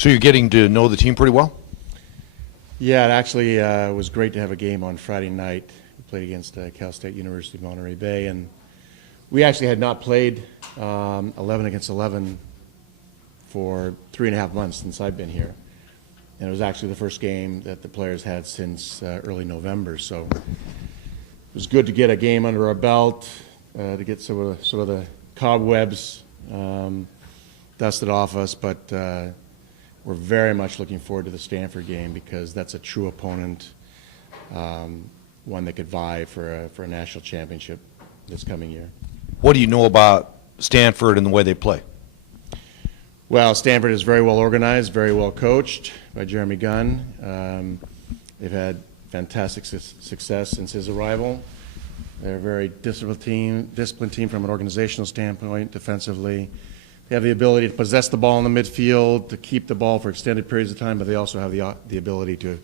So you're getting to know the team pretty well? Yeah, it actually was great to have a game on Friday night. We played against Cal State University of Monterey Bay, and we actually had not played 11 against 11 for 3.5 months since I've been here. And it was actually the first game that the players had since early November. So it was good to get a game under our belt, to get some of the cobwebs dusted off us. But we're very much looking forward to the Stanford game because that's a true opponent, one that could vie for a national championship this coming year. What do you know about Stanford and the way they play? Well, Stanford is very well organized, very well coached by Jeremy Gunn. They've had fantastic success since his arrival. They're a very disciplined team from an organizational standpoint, defensively. They have the ability to possess the ball in the midfield, to keep the ball for extended periods of time, but they also have the ability to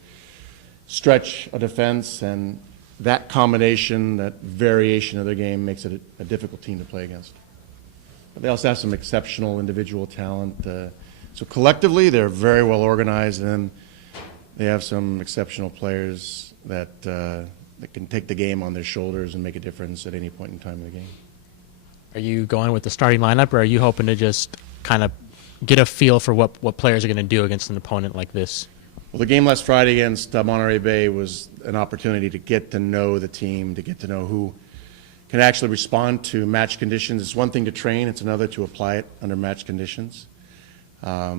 stretch a defense, and that combination, that variation of their game makes it a difficult team to play against. But they also have some exceptional individual talent. So collectively, they're very well organized, and then they have some exceptional players that can take the game on their shoulders and make a difference at any point in time in the game. Are you going with the starting lineup, or are you hoping to just kind of get a feel for what players are going to do against an opponent like this? Well, the game last Friday against Monterey Bay was an opportunity to get to know the team, to get to know who can actually respond to match conditions. It's one thing to train, it's another to apply it under match conditions. I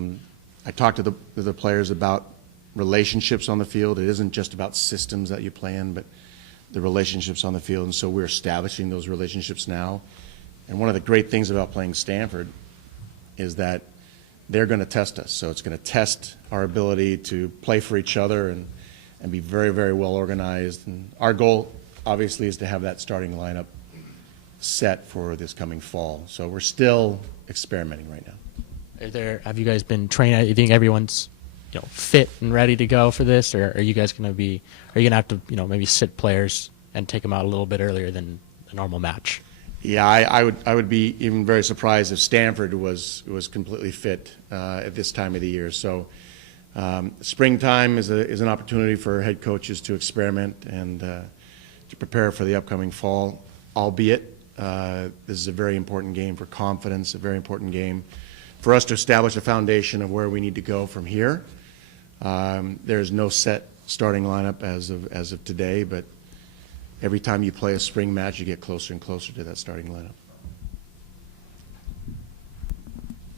talked to the players about relationships on the field. It isn't just about systems that you play in, but the relationships on the field, and so we're establishing those relationships now. And one of the great things about playing Stanford is that they're going to test us. So it's going to test our ability to play for each other and be very, very well organized. And our goal, obviously, is to have that starting lineup set for this coming fall. So we're still experimenting right now. Have you guys been training? You think everyone's fit and ready to go for this, or are you guys going to be? Are you going to have to maybe sit players and take them out a little bit earlier than a normal match? Yeah, I would be even very surprised if Stanford was completely fit at this time of the year. So springtime is an opportunity for head coaches to experiment and to prepare for the upcoming fall. Albeit this is a very important game for confidence, a very important game for us to establish a foundation of where we need to go from here. There's no set starting lineup as of today, but every time you play a spring match, you get closer and closer to that starting lineup.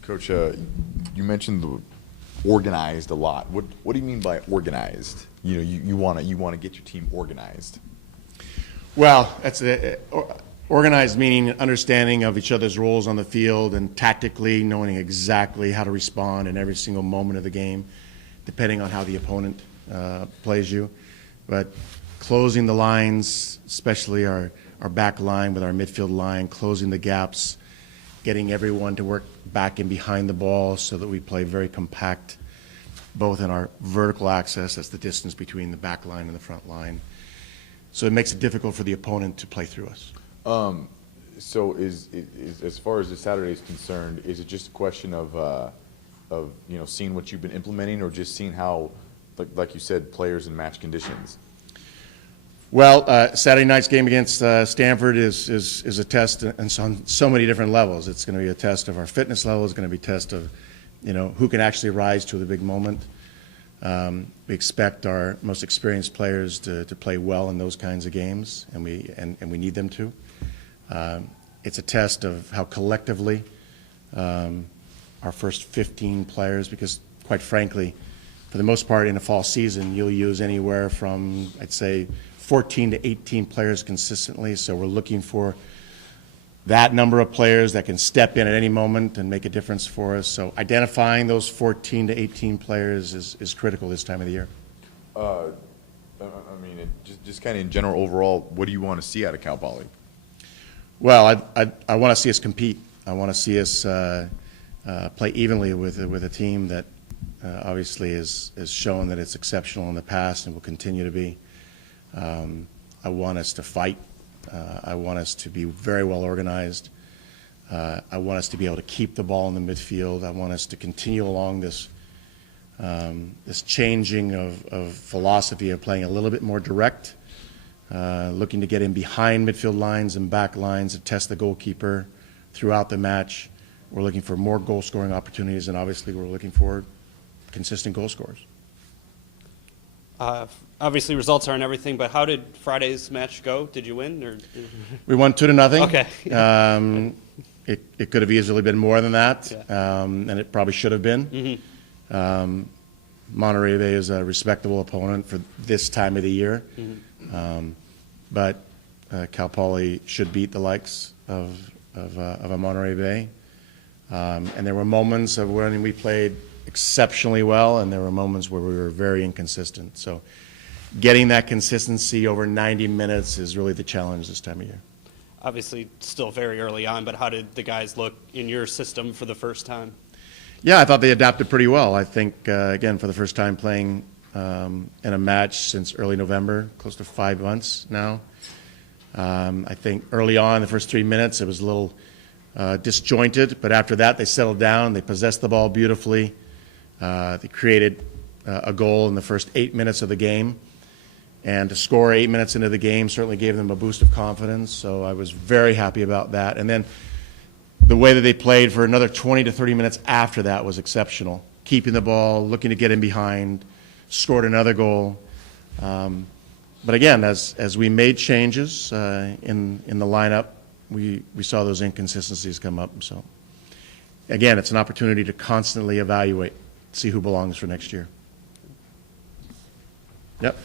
Coach, you mentioned the organized a lot. What do you mean by organized? You want to get your team organized. Well, that's organized meaning understanding of each other's roles on the field and tactically knowing exactly how to respond in every single moment of the game, depending on how the opponent plays you. But closing the lines, especially our back line with our midfield line, closing the gaps, getting everyone to work back and behind the ball so that we play very compact, both in our vertical access, that's the distance between the back line and the front line. So it makes it difficult for the opponent to play through us. So is as far as the Saturday is concerned, is it just a question of seeing what you've been implementing, or just seeing how, like you said, players in match conditions? Well, Saturday night's game against Stanford is a test on so many different levels. It's going to be a test of our fitness level. It's going to be a test of, who can actually rise to the big moment. We expect our most experienced players to play well in those kinds of games, and we need them to. It's a test of how collectively our first 15 players, because quite frankly, for the most part in a fall season, you'll use anywhere from, I'd say, 14 to 18 players consistently. So we're looking for that number of players that can step in at any moment and make a difference for us. So identifying those 14 to 18 players is critical this time of the year. Just kind of in general, overall, what do you want to see out of Cal Poly? Well, I want to see us compete. I want to see us play evenly with a team that obviously has shown that it's exceptional in the past and will continue to be. I want us to fight. I want us to be very well organized. I want us to be able to keep the ball in the midfield. I want us to continue along this this changing of philosophy of playing a little bit more direct, looking to get in behind midfield lines and back lines to test the goalkeeper throughout the match. We're looking for more goal-scoring opportunities, and obviously we're looking for consistent goal scorers. Obviously, results aren't everything, but how did Friday's match go? Did you win? Or We won 2-0. Okay. It could have easily been more than that, Yeah. and it probably should have been. Monterey Bay is a respectable opponent for this time of the year, but Cal Poly should beat the likes of a Monterey Bay. And there were moments of when we played exceptionally well, and there were moments where we were very inconsistent. So getting that consistency over 90 minutes is really the challenge this time of year. Obviously, still very early on, but how did the guys look in your system for the first time? Yeah, I thought they adapted pretty well. I think, again, for the first time playing in a match since early November, close to 5 months now. I think early on, the first 3 minutes, it was a little disjointed, but after that, they settled down. They possessed the ball beautifully. They created a goal in the first 8 minutes of the game. And to score 8 minutes into the game certainly gave them a boost of confidence, so I was very happy about that. And then the way that they played for another 20 to 30 minutes after that was exceptional. Keeping the ball, looking to get in behind, scored another goal. But again, as we made changes in the lineup, we saw those inconsistencies come up. So again, it's an opportunity to constantly evaluate, see who belongs for next year. Yep.